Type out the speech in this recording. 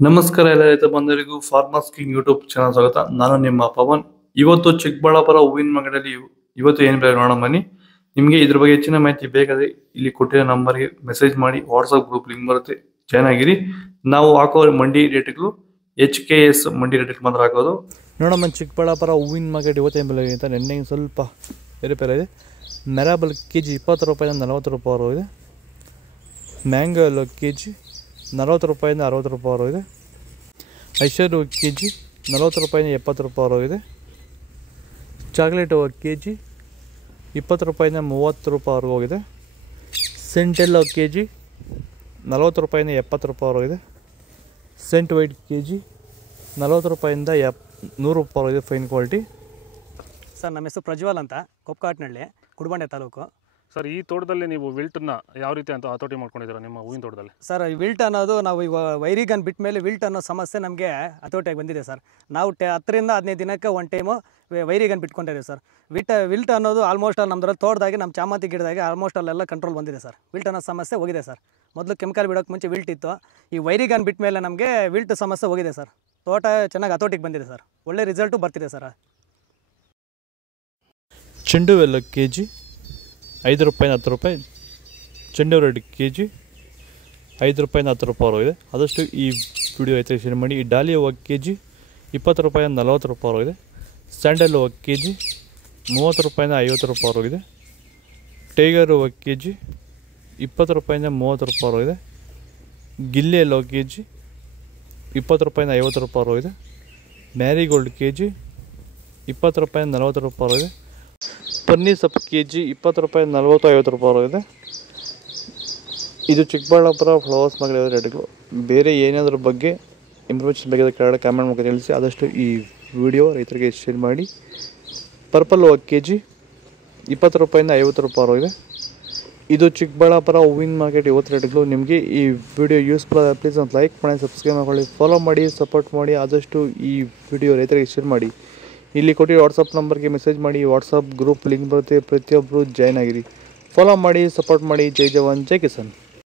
ನಮಸ್ಕಾರ ಎಲ್ಲ ರೈತ ಬಂಧುಗಳಿಗೂ ಫಾರ್ಮರ್ಸ್ ಕಿಂಗ್ ಯೂಟ್ಯೂಬ್ ಚಾನಲ್ ಸ್ವಾಗತ. ನಾನು ನಿಮ್ಮ ಪವನ್. ಇವತ್ತು ಚಿಕ್ಕಬಳ್ಳಾಪುರ ಹೂವಿನ ಮಾರ್ಕೆಟಲ್ಲಿ ಇವತ್ತು ಏನು ಬೆಲೆ ನೋಡೋಣ ಬನ್ನಿ. ನಿಮಗೆ ಇದ್ರ ಬಗ್ಗೆ ಹೆಚ್ಚಿನ ಮಾಹಿತಿ ಬೇಕಾದ್ರೆ ಇಲ್ಲಿ ಕೊಟ್ಟಿರೋ ನಂಬರ್ಗೆ ಮೆಸೇಜ್ ಮಾಡಿ, ವಾಟ್ಸ್ಆಪ್ ಗ್ರೂಪ್ ಲಿಂಕ್ ಬರುತ್ತೆ, ಜಾಯ್ನ್ ಆಗಿರಿ. ನಾವು ಹಾಕೋ ಮಂಡಿ ರೇಟ್ಗಳು HKS ಮಂಡಿ ರೇಟ್ ಮಾತ್ರ ಹಾಕೋದು. ನೋಡಮ್ಮ, ಚಿಕ್ಕಬಳ್ಳಾಪುರ ಹೂವಿನ ಮಾರ್ಕೆಟ್ ಇವತ್ತೇನು ಬೆಲೆ ಅಂತ ನೆನ್ನೆ ಸ್ವಲ್ಪ ಏರುಪೇರು ಇದೆ. ಮೆರಾಬಲ್ KG 20 ರೂಪಾಯಿಂದ 40 ರೂಪಾಯಿ ಇದೆ. ಮ್ಯಾಂಗೋ ಎಲ್ಲೋ KG 40 ರೂಪಾಯಿಂದ 60 ರೂಪಾಯಿ ಇದೆ. ಐಷರು KG 40 ರೂಪಾಯಿಂದ 70 ರೂಪಾಯಿ ಇದೆ. ಚಾಕ್ಲೇಟು KG 20 ರೂಪಾಯಿಂದ 30 ರೂಪಾಯಿವರೆಗೂ ಹೋಗಿದೆ. ಸೆಂಟೆಲ್ಲೋ KG 40 ರೂಪಾಯಿಂದ 70 ರೂಪಾಯಿವರೆಗೂ ಇದೆ. ಸೆಂಟ್ ವೈಟ್ KG 40 ರೂಪಾಯಿಂದ 100 ರೂಪಾಯಿ ಇದೆ. Fine quality. ಸರ್, ನಮ್ಮ ಹೆಸರು ಪ್ರಜ್ವಲ್ ಅಂತ, ಕೊಪ್ಪಕಾಟ್ನಹಳ್ಳಿ, ಕುಡಬಂಡೆ ತಾಲೂಕು. ಸರ್, ಈ ತೋಟದಲ್ಲಿ ನೀವು ವಿಲ್ಟನ್ನ ಯಾವ ರೀತಿ ಅಂತ ಹತೋಟಿ ಮಾಡ್ಕೊಂಡಿದ್ದೀರಾ ನಿಮ್ಮ ಹೂವಿನ ತೋಟದಲ್ಲಿ? ಸರ್, ವಿಲ್ಟ್ ಅನ್ನೋದು ನಾವು ಇವಾಗ ವೈರಿಗನ್ ಬಿಟ್ಟ ಮೇಲೆ ವಿಲ್ಟ್ ಅನ್ನೋ ಸಮಸ್ಯೆ ನಮಗೆ ಹತೋಟಿಯಾಗಿ ಬಂದಿದೆ ಸರ್. ನಾವು 10 ರಿಂದ 15 ದಿನಕ್ಕೆ ಒಂದು ಟೈಮು ವೈರಿಗನ್ ಬಿಟ್ಕೊಂಡಿದ್ದೀವಿ ಸರ್. ವಿಲ್ಟ್ ಅನ್ನೋದು ಆಲ್ಮೋಸ್ಟ್ ನಮ್ಮದ್ರಲ್ಲಿ ತೋಟದಾಗಿ ನಮ್ಮ ಚಾಮಂತಿ ಗಿಡದಾಗಿ ಆಲ್ಮೋಸ್ಟ್ ಅಲ್ಲೆಲ್ಲ ಕಂಟ್ರೋಲ್ ಬಂದಿದೆ ಸರ್. ವಿಲ್ಟ್ ಅನ್ನೋ ಸಮಸ್ಯೆ ಹೋಗಿದೆ ಸರ್. ಮೊದಲು ಕೆಮಿಕಲ್ ಬಿಡೋಕ್ಕೆ ಮುಂಚೆ ವಿಲ್ಟ್ ಇತ್ತು. ಈ ವೈರಿಗನ್ ಬಿಟ್ಟ ಮೇಲೆ ನಮಗೆ ವಿಲ್ಟ್ ಸಮಸ್ಯೆ ಹೋಗಿದೆ ಸರ್. ತೋಟ ಚೆನ್ನಾಗಿ ಹತೋಟಿಗೆ ಬಂದಿದೆ ಸರ್. ಒಳ್ಳೆ ರಿಸಲ್ಟು ಬರ್ತಿದೆ ಸರ್. ಚೆಂಡು ಎಲ್ಲ KG 5 ರೂಪಾಯಿಂದ 10 ರೂಪಾಯಿ. ಚೆಂಡು ರೆಡ್ KG 5 ರೂಪಾಯಿಂದ 10 ರೂಪಾಯಿ ಇದೆ. ಆದಷ್ಟು ಈ ವಿಡಿಯೋ ಐತೆ ಶೇರ್ ಮಾಡಿ. ಈ ಡಾಲಿ ಹೂವು KG 20 ರೂಪಾಯಿಂದ 40 ರೂಪಾಯಿ ಇದೆ. ಸ್ಯಾಂಡಲ್ ಹೂವು KG 30 ರೂಪಾಯಿಂದ 50 ರೂಪಾಯಿ ಇದೆ. ಟೈಗರ್ ಹೂವು KG 20 ರೂಪಾಯಿಂದ 30 ರೂಪಾಯಿ ಇದೆ. ಗಿಲ್ಲಿ ಎಲ್ಲೋ KG 20 ರೂಪಾಯಿಂದ 50 ರೂಪಾಯಿ ಇದೆ. ಮ್ಯಾರಿಗೋಲ್ಡ್ KG 20 ರೂಪಾಯಿಂದ 40 ರೂಪಾಯಿ ಇದೆ. ಪನ್ನೀರ್ ಸೊಪ್ಪು KG 20 ರೂಪಾಯಿಂದ 40-50 ರೂಪಾಯಿ ಇದೆ. ಇದು ಚಿಕ್ಕಬಳ್ಳಾಪುರ ಫ್ಲವರ್ಸ್ ಮಾರ್ಕೆಟ್ ರೇಟ್ಗಳು. ಬೇರೆ ಏನಾದ್ರ ಬಗ್ಗೆ ಇನ್ಫಾರ್ಮೇಷನ್ ಬೇಕಾದ್ರೆ ಕೆಳಗಡೆ ಕಾಮೆಂಟ್ ಮಾಡಿ ತಿಳಿಸಿ. ಆದಷ್ಟು ಈ ವಿಡಿಯೋ ರೈತರಿಗೆ ಶೇರ್ ಮಾಡಿ. ಪರ್ಪಲ್ ಹೂವು KG 20 ರೂಪಾಯಿಂದ 50 ರೂಪಾಯಿ ಇದೆ. ಇದು ಚಿಕ್ಕಬಳ್ಳಾಪುರ ಹೂವಿನ ಮಾರ್ಕೆಟ್ ಇವತ್ತು ರೇಟ್ಗಳು. ನಿಮಗೆ ಈ ವಿಡಿಯೋ ಯೂಸ್ಫುಲ್ ಆದ ಪ್ಲೀಸ್ ಒಂದು ಲೈಕ್ ಮಾಡಿ, ಸಬ್ಸ್ಕ್ರೈಬ್ ಮಾಡ್ಕೊಳ್ಳಿ, ಫಾಲೋ ಮಾಡಿ, ಸಪೋರ್ಟ್ ಮಾಡಿ. ಆದಷ್ಟು ಈ ವಿಡಿಯೋ ರೈತರಿಗೆ ಶೇರ್ ಮಾಡಿ. ಇಲ್ಲಿ ಕೊಟ್ಟಿರೋ ವಾಟ್ಸಪ್ ನಂಬರ್ಗೆ ಮೆಸೇಜ್ ಮಾಡಿ, ವಾಟ್ಸಪ್ ಗ್ರೂಪ್ ಲಿಂಕ್ ಬರುತ್ತೆ, ಪ್ರತಿಯೊಬ್ಬರು ಜಾಯ್ನ್ ಆಗಿರಿ, ಫಾಲೋ ಮಾಡಿ, ಸಪೋರ್ಟ್ ಮಾಡಿ. ಜೈ ಜವಾನ್, ಜೈ ಕಿಸಾನ್.